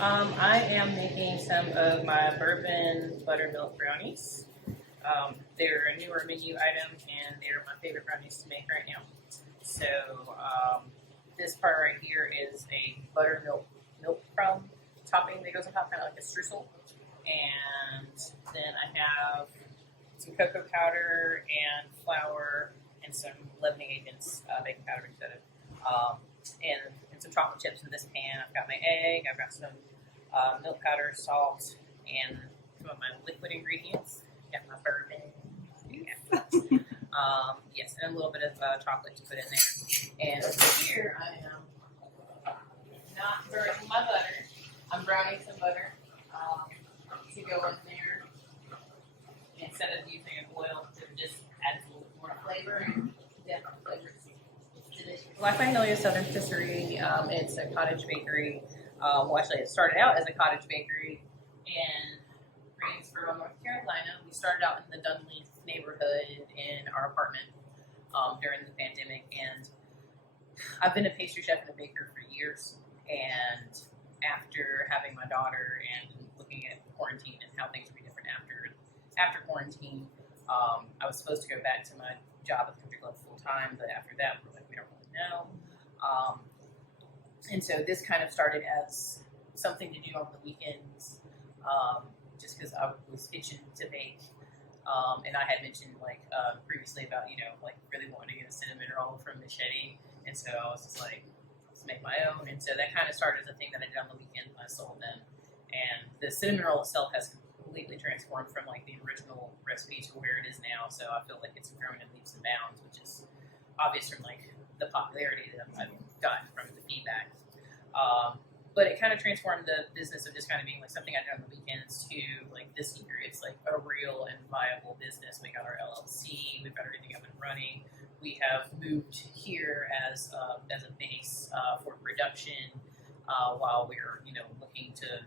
I am making some of my bourbon buttermilk brownies. They're a newer menu item, and they're my favorite brownies to make right now. So this part right here is a buttermilk milk crumb topping that goes on top, kind of like a streusel. And then I have some cocoa powder and flour and some leavening agents, baking powder instead of, and some chocolate chips in this pan. I've got my egg, I've got some milk powder, salt, and some of my liquid ingredients. Got my bourbon. Yeah. Yes, and a little bit of chocolate to put in there. And here I am not burning my butter. I'm browning some butter to go in there. Instead of using an oil, to just add a little bit more flavor. Definitely flavor. It's delicious. Like Magnolia Patisserie, it's a cottage bakery. Well, actually, it started out as a cottage bakery in Greensboro, North Carolina. We started out in the Dunleith neighborhood in our apartment during the pandemic, and I've been a pastry chef and a baker for years. And after having my daughter and looking at quarantine and how things would be different after quarantine, I was supposed to go back to my job at the country club full time, but after that, we're like, we don't really know. And so this kind of started as something to do on the weekends, just because I was itching to bake. And I had mentioned previously about, really wanting to get a cinnamon roll from Machete. And so I was just like, let's make my own. And so that kind of started as a thing that I did on the weekend when I sold them. And the cinnamon roll itself has completely transformed from the original recipe to where it is now. So I feel like it's grown in leaps and bounds, which is obvious from the popularity that I've gotten from the feedback. But it kind of transformed the business of just kind of being something I did on the weekends to this year. It's a real and viable business. We got our LLC. We've got everything up and running. We have moved here as a base for production while we're looking to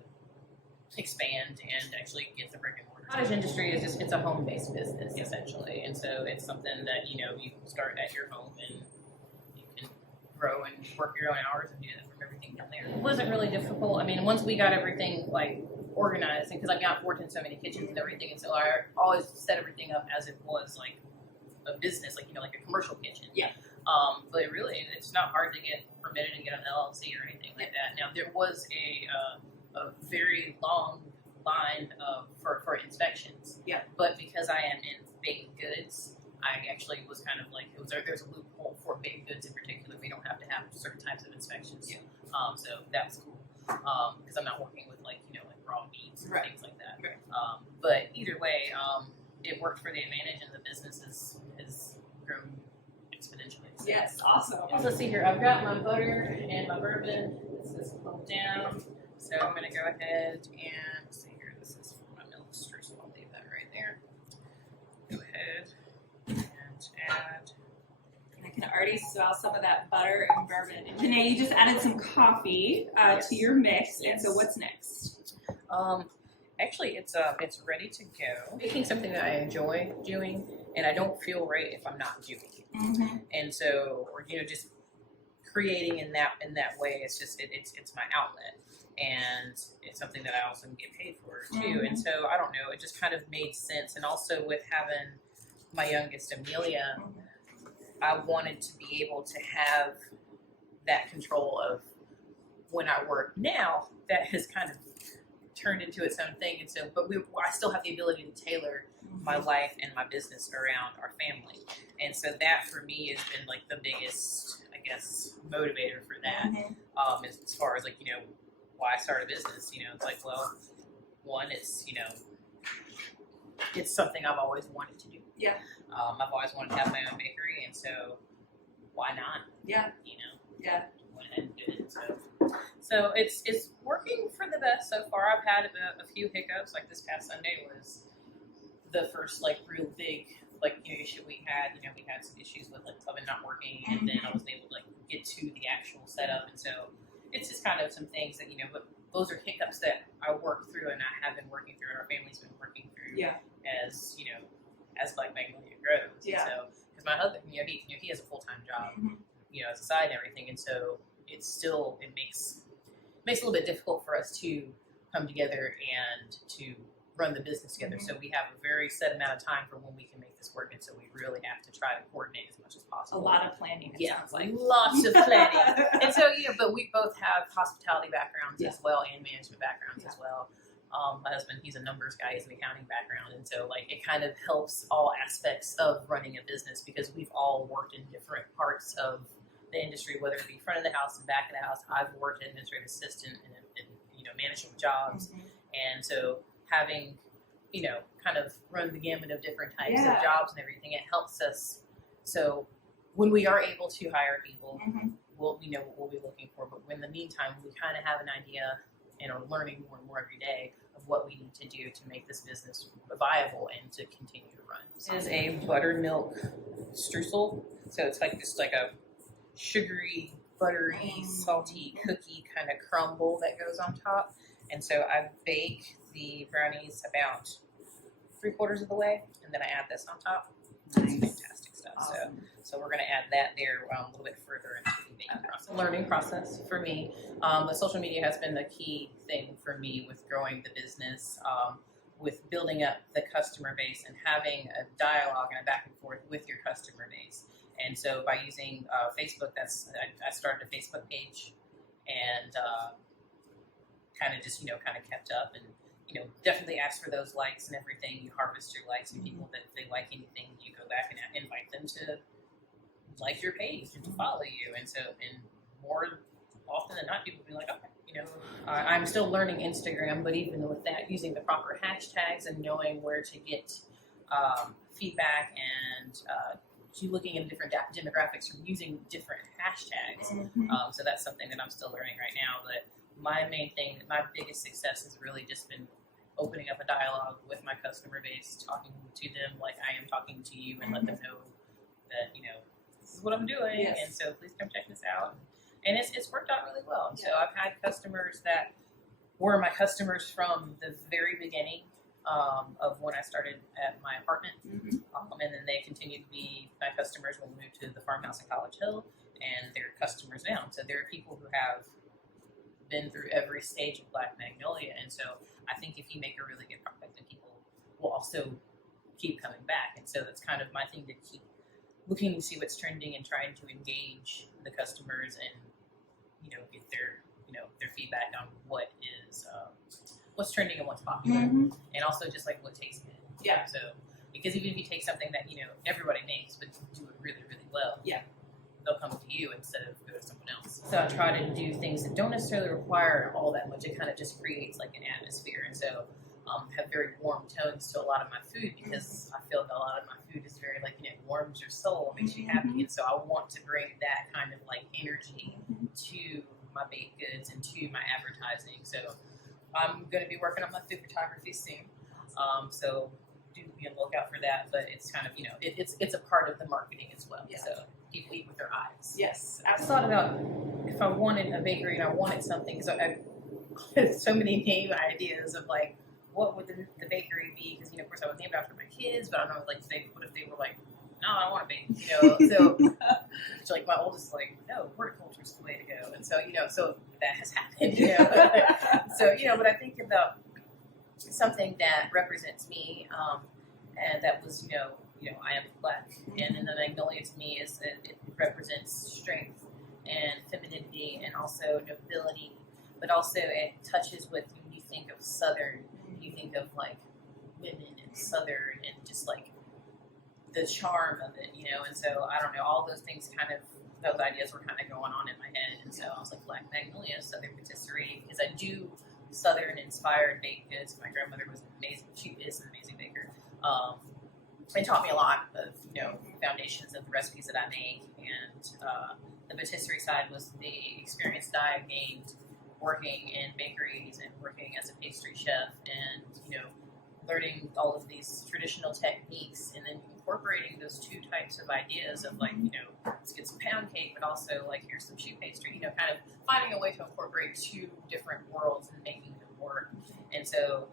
expand and actually get the brick and mortar. The cottage industry is it's a home-based business essentially, and so it's something that you can start at your home and you can grow and work your own hours and do that from everything down there. It wasn't really difficult. I mean, once we got everything organized, and because I've worked in so many kitchens and everything, and so I always set everything up as it was a business, like a commercial kitchen. Yeah. But really, it's not hard to get permitted and get an LLC or anything like that. Now there was a very long line for inspections. Yeah. But because I am in baked goods, I actually was kind of there's a loophole for baked goods in particular. We don't have to have certain types of inspections. Yeah. So that was cool. Because I'm not working with raw meats and things like that. Right. But either way, it worked for the advantage, and the business has grown exponentially. So. Yes, awesome. Let's see here. I've got my butter and my bourbon. This is pulled down. So I'm going to go ahead and let's see here. This is for my milk streusel. I'll leave that right there. Go ahead and add. I can already smell some of that butter and bourbon. And Veneé, you just added some coffee to your mix. Yes. And so what's next? Actually, it's ready to go. Making something that I enjoy doing, and I don't feel right if I'm not doing it. Mm-hmm. And so, or just creating in that way. It's just it's my outlet, and it's something that I also get paid for too. Mm-hmm. And so I don't know. It just kind of made sense, and also with having my youngest Amelia. I wanted to be able to have that control of when I work now. That has kind of turned into its own thing, and so, but I still have the ability to tailor my life and my business around our family, and so that for me has been the biggest, I guess, motivator for that. Mm-hmm. As far as why I started a business, it's well, one, it's it's something I've always wanted to do. Yeah. I've always wanted to have my own bakery, and so why not? Yeah. Yeah. Went ahead and did it. So it's working for the best so far. I've had a few hiccups. This past Sunday was the first real big issue we had. We had some issues with oven not working, and then I wasn't able to get to the actual setup, and so it's just kind of some things that but those are hiccups that I work through, and I have been working through, and our family's been working through. Yeah. As as Magnolia grows. Yeah. So because my husband, he has a full-time job, as a side and everything, and so it makes makes it a little bit difficult for us to come together and to run the business together. So we have a very set amount of time for when we can make this work, and so we really have to try to coordinate as much as A possible. lot of planning, it sounds like. Lots of planning. And so, but we both have hospitality backgrounds as well and management backgrounds as well. My husband, he's a numbers guy, he's an accounting background, and so like it kind of helps all aspects of running a business because we've all worked in different parts of the industry, whether it be front of the house and back of the house. I've worked as administrative assistant and management jobs, and so having kind of run the gamut of different types of jobs and everything, it helps us. So when we are able to hire people, we know what we'll be looking for. But in the meantime, we kind of have an idea and are learning more and more every day of what we need to do to make this business viable and to continue to run. This is a buttermilk streusel. So it's like just like a sugary, buttery, salty cookie kind of crumble that goes on top. And so I bake the brownies about 3/4 of the way, and then I add this on top. It's fantastic stuff. Awesome. So we're going to add that there a little bit further into the baking process. Learning process for me. But social media has been the key thing for me with growing the business, with building up the customer base and having a dialogue and a back and forth with your customer base. And so by using Facebook, I started a Facebook page and kind of just, kind of kept up and, definitely ask for those likes and everything. You harvest your likes and people that if they like anything, you go back and invite them to like your page and to follow you. And so, and more often than not, people will be like, okay, I'm still learning Instagram, but even with that, using the proper hashtags and knowing where to get feedback and looking at different demographics from using different hashtags. So that's something that I'm still learning right now. But my main thing, my biggest success has really just been opening up a dialogue with my customer base, talking to them like I am talking to you, and let them know that, this is what I'm doing, and so please come check this out. And it's worked out really well. So I've had customers that were my customers from the very beginning of when I started at my apartment, and then they continued to be my customers when we moved to the farmhouse in College Hill, and they're customers now. So there are people who have been through every stage of Black Magnolia, and so I think if you make a really good product, then people will also keep coming back. And so that's kind of my thing, to keep looking to see what's trending and trying to engage the customers and get their feedback on what is what's trending and what's popular, and also just like what tastes good. Yeah. So because even if you take something that everybody makes but do it really, really well, they'll come to you instead of go to someone else. So I try to do things that don't necessarily require all that much. It kind of just creates like an atmosphere, and so have very warm tones to a lot of my food, because I feel that a lot of my food is very like, it warms your soul, makes you happy, and so I want to bring that kind of like energy to my baked goods and to my advertising. So I'm going to be working on my food photography soon. So do be on the lookout for that. But it's kind of, it's a part of the marketing as well. Yeah. So people eat with their eyes. Yes. I've thought about if I wanted a bakery and I wanted something, because I have so many name ideas of like, what would the bakery be? Because, of course I was named after my kids, but I don't know, like, what if they were like, no, I don't want to bake, so like my oldest is like, no, horticulture is the way to go. And so, so that has happened, so, but I think about something that represents me, and that was, I am Black, and in the Magnolia to me is that it represents strength and femininity and also nobility, but also it touches with, when you think of Southern, you think of like women and Southern and just like the charm of it, and so I don't know, all those things those ideas were kind of going on in my head, and so I was like, Black Magnolia, Southern Patisserie, because I do Southern inspired baked goods. My grandmother was amazing, she is an amazing baker, and taught me a lot of, foundations of the recipes that I make, and the patisserie side was the experience that I gained working in bakeries and working as a pastry chef, and, learning all of these traditional techniques, and then incorporating those two types of ideas of like, let's get some pound cake, but also like, here's some choux pastry, kind of finding a way to incorporate two different worlds and making them work. And so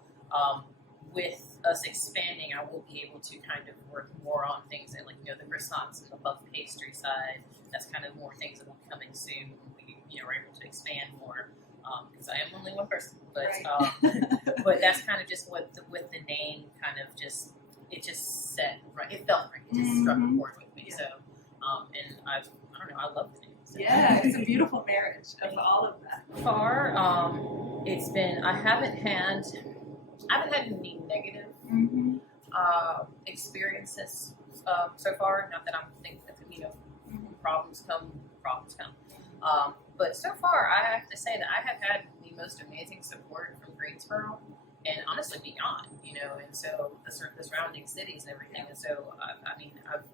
with us expanding, I will be able to kind of work more on things that, like, the croissants and the puff pastry side. That's kind of more things that will be coming soon when we, are able to expand more. because I am only one person. But Right. but that's kind of just what with the name kind of just it just set right. It felt right. It just struck a chord with me. Yeah. So and I don't know. I love the name. So. Yeah, it's a beautiful marriage of all of that. Far, it's been. I haven't had any negative experiences so far. Not that I'm thinking that problems come. But so far, I have to say that I have had the most amazing support from Greensboro, and honestly beyond. And so the surrounding cities and everything. And so I mean, I've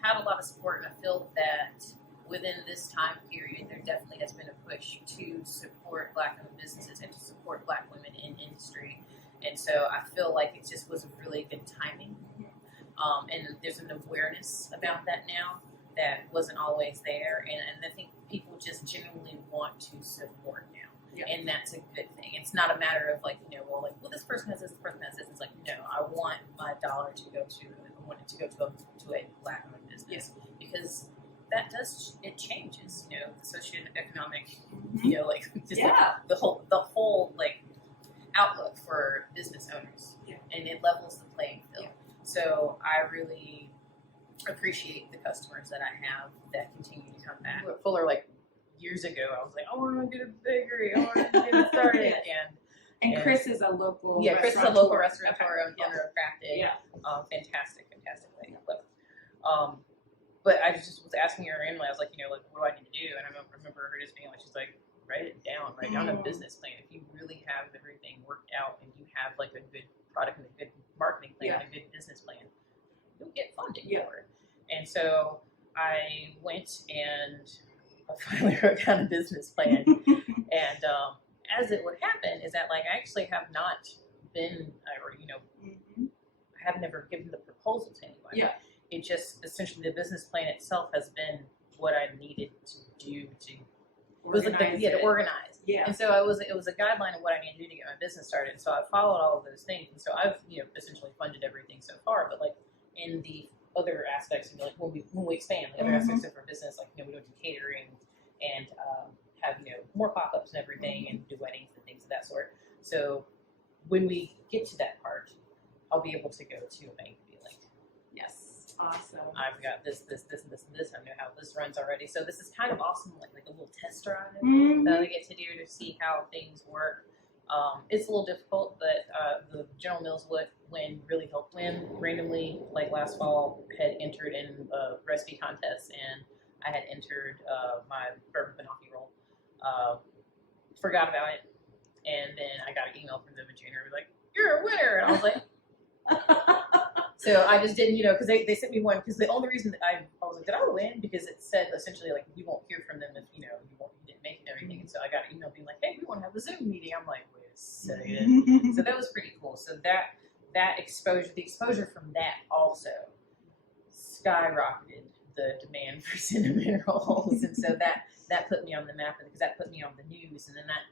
had a lot of support, and I feel that within this time period, there definitely has been a push to support Black-owned businesses and to support Black women in industry. And so I feel like it just was a really good timing. And there's an awareness about that now that wasn't always there. And I think people just genuinely want to support now. Yeah. And that's a good thing. It's not a matter of well, this person has this person has this. It's like, no, I want my dollar to go to, I want it to go to a Black-owned business. Yeah. Because that it changes, the socioeconomic, the whole outlook for business owners, and it levels the playing field. Yeah. So I really appreciate the customers that I have that continue to come back. Fuller, years ago, I was like, I want to get a bakery, I want to get it started, and Chris is a local Chris is a local restaurateur, owner of Crafted. Yeah. Fantastic lady. But I just was asking her randomly, I was like, what do I need to do? And I remember her just being like, she's like, write it down, write down a business plan. If you really have everything worked out and you have a good product and a good marketing plan and a good business plan, you'll get funding for it. And so I went and I finally wrote down a business plan. And as it would happen is that I actually have not been, I have never given the proposal to anyone. Yeah. It just essentially the business plan itself has been what I needed to do to organize. Yeah. And so it was a guideline of what I needed to do to get my business started. So I followed all of those things. And so I've essentially funded everything so far. But in the other aspects, when we expand, the other aspects of our business, we don't do catering and have more pop-ups and everything and do weddings and things of that sort. So when we get to that part, I'll be able to go to a bank and be like, yes. Awesome. I've got this, and this. I know how this runs already. So this is kind of awesome, like a little test drive that I get to do to see how things work. It's a little difficult, but the General Mills Win really helped. Win randomly, last fall, had entered in a recipe contest, and I had entered my bourbon banoffee roll. Forgot about it, and then I got an email from them in January, like, "You're a winner," and I was like. So I just didn't, because they sent me one, because the only reason that I was like, did I win? Because it said essentially you won't hear from them if you didn't make it and everything. And so I got an email being like, hey, we want to have a Zoom meeting. I'm like, wait a second. So that was pretty cool. So that exposure, the exposure from that also skyrocketed the demand for cinnamon rolls, and so that put me on the map, because that put me on the news, and then that.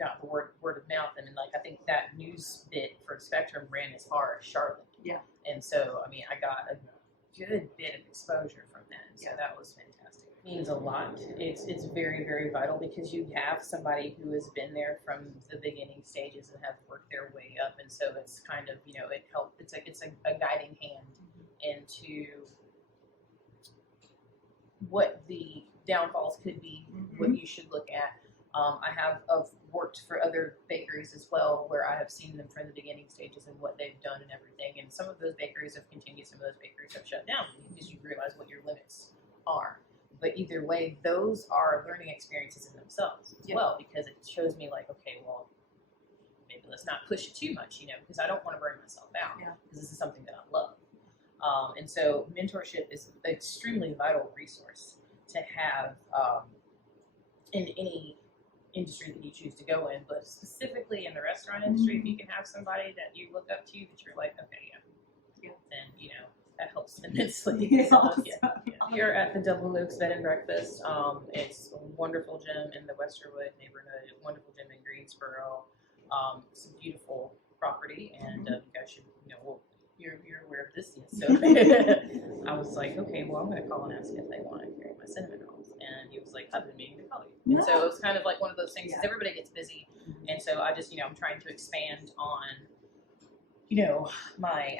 Got the word of mouth, and I think that news bit for Spectrum ran as far as Charlotte. Yeah. And so, I got a good bit of exposure from that. So that was fantastic. It means a lot. It's very, very vital, because you have somebody who has been there from the beginning stages and have worked their way up, and so it's kind of, it helped. It's a guiding hand into what the downfalls could be, what you should look at. I've worked for other bakeries as well, where I have seen them from the beginning stages and what they've done and everything. And some of those bakeries have continued, some of those bakeries have shut down, because you realize what your limits are. But either way, those are learning experiences in themselves as well, because it shows me okay, well, maybe let's not push it too much, because I don't want to burn myself out, because this is something that I love. And so mentorship is an extremely vital resource to have in any industry that you choose to go in, but specifically in the restaurant industry, if you can have somebody that you look up to, that you're like, okay, then that helps immensely. Here at the Double Oaks Bed and Breakfast, it's a wonderful gym in the Westerwood neighborhood, wonderful gym in Greensboro. It's a beautiful property, and you guys should, you're aware of this yet. So I was like, okay, well, I'm going to call and ask if they want to carry my cinnamon rolls. And he was like, I've been meaning to call you. And so it was kind of like one of those things, because everybody gets busy. And so I just, I'm trying to expand on, my,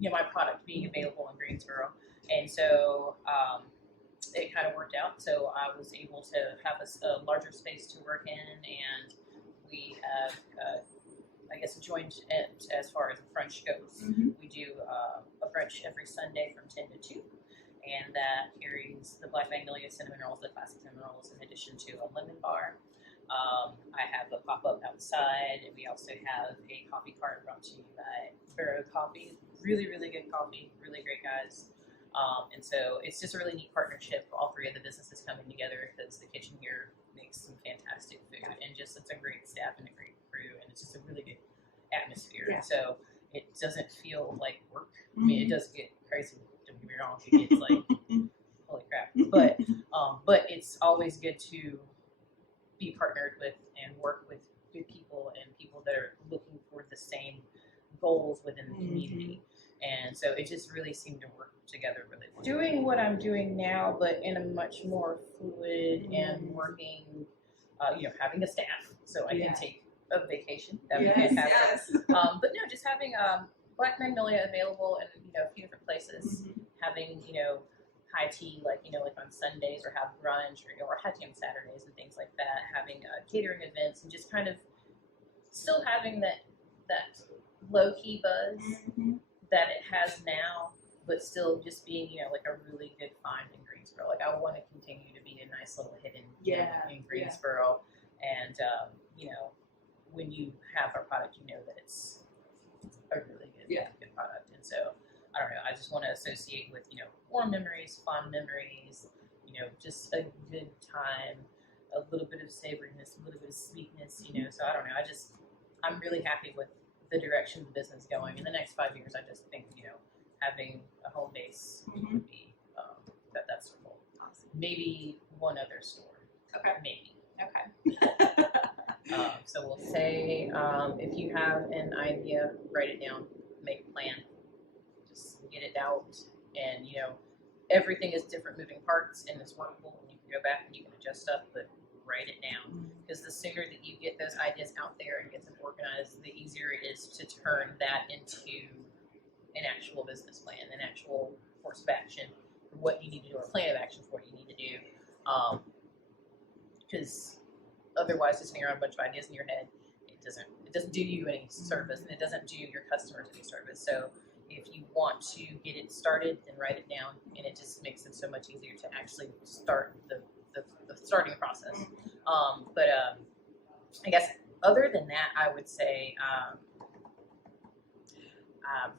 my product being available in Greensboro. And so it kind of worked out. So I was able to have a larger space to work in, and we have, I guess, joined it as far as the brunch goes. We do a brunch every Sunday from 10 to 2, and that carries the Black Magnolia cinnamon rolls, the classic cinnamon rolls, in addition to a lemon bar. I have a pop-up outside, and we also have a coffee cart brought to you by Veneé Coffee. Really, really good coffee, really great guys. And so it's just a really neat partnership. All three of the businesses coming together, because the kitchen here makes some fantastic food, and just it's a great staff and a great crew, and it's just a really good atmosphere. Yeah. So it doesn't feel like work. I mean, it does get crazy. Don't get me wrong. It gets like holy crap. But it's always good to be partnered with and work with good people and people that are looking for the same goals within the community. And so it just really seemed to work together really well. Doing what I'm doing now, but in a much more fluid and working, having a staff, so I can take a vacation. That would be fantastic. But no, just having Black Magnolia available in a few different places. Having high tea, like on Sundays, or have brunch, or high tea on Saturdays and things like that. Having catering events, and just kind of still having that low key buzz that it has now, but still just being like a really good find in Greensboro. Like I want to continue to be a nice little hidden gem in Greensboro, and when you have our product, that it's a really good product. And so I don't know, I just want to associate with warm memories, fond memories, just a good time, a little bit of savoriness, a little bit of sweetness, so I don't know, I'm really happy with the direction the business is going. In the next 5 years, I just think having a home base would be that's the goal. Awesome. Maybe one other store. Okay. Maybe. Okay. So we'll say if you have an idea, write it down, make a plan, just get it out, and everything is different moving parts, and it's wonderful, and you can go back and you can adjust stuff, but write it down, because the sooner that you get those ideas out there and get them organized, the easier it is to turn that into an actual business plan, an actual course of action for what you need to do, or a plan of action for what you need to do, because otherwise, just hanging around a bunch of ideas in your head, it doesn't do you any service, and it doesn't do your customers any service. So if you want to get it started, then write it down, and it just makes it so much easier to actually start the starting process. But I guess other than that, I would say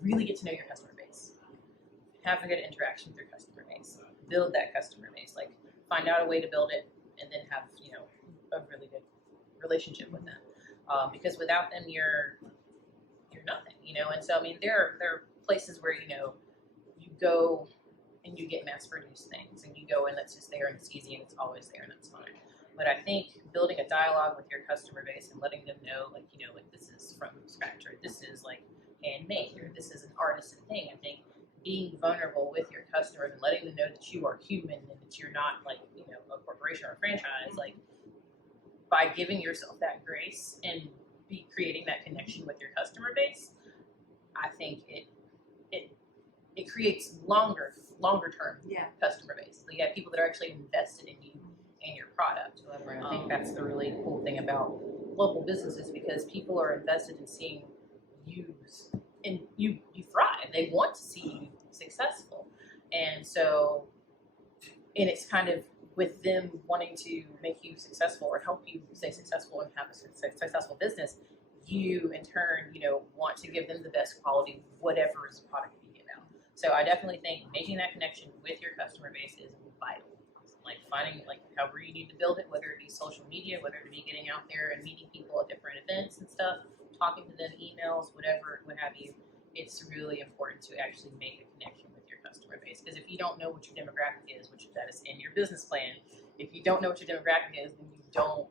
really get to know your customer base. Have a good interaction with your customer base. Build that customer base. Like, find out a way to build it, and then have a really good relationship with them. Because without them, you're nothing. And so I mean, there are places where you go and you get mass-produced things, and you go and that's just there, and it's easy, and it's always there, and that's fine. But I think building a dialogue with your customer base and letting them know, like this is from scratch, or this is like handmade, or this is an artisan thing. I think being vulnerable with your customers and letting them know that you are human and that you're not like a corporation or a franchise, like by giving yourself that grace and creating that connection with your customer base, I think it creates longer term customer base. So you have people that are actually invested in you and your product. And I think that's the really cool thing about local businesses, because people are invested in seeing you thrive. They want to see you successful, and so it's kind of with them wanting to make you successful or help you stay successful and have a successful business. You in turn, want to give them the best quality, whatever is the product you give out. So I definitely think making that connection with your customer base is vital. Like finding however you need to build it, whether it be social media, whether it be getting out there and meeting people at different events and stuff, talking to them, emails, whatever, what have you. It's really important to actually make a connection with your customer base, because if you don't know what your demographic is, which that is in your business plan, if you don't know what your demographic is, then you don't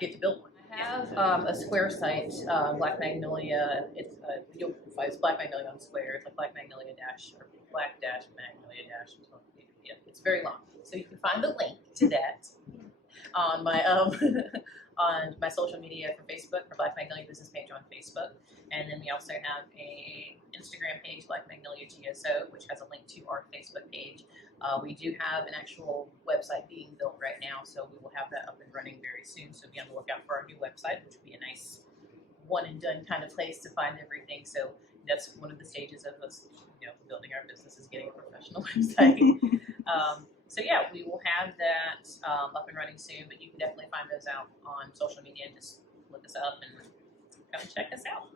get to build one. I have a Square site, Black Magnolia. It's you'll find it's Black Magnolia on Square. It's like Black Magnolia dash or Black dash Magnolia dash. Yeah, it's very long, so you can find the link to that on my on my social media for Facebook, for Black Magnolia business page on Facebook, and then we also have a Instagram page, Black Magnolia GSO, which has a link to our Facebook page. We do have an actual website being built right now, so we will have that up and running very soon. So be on the lookout for our new website, which will be a nice one and done kind of place to find everything. So that's one of the stages of us, building our business is getting a professional website. So yeah, we will have that up and running soon, but you can definitely find those out on social media and just look us up and come check us out.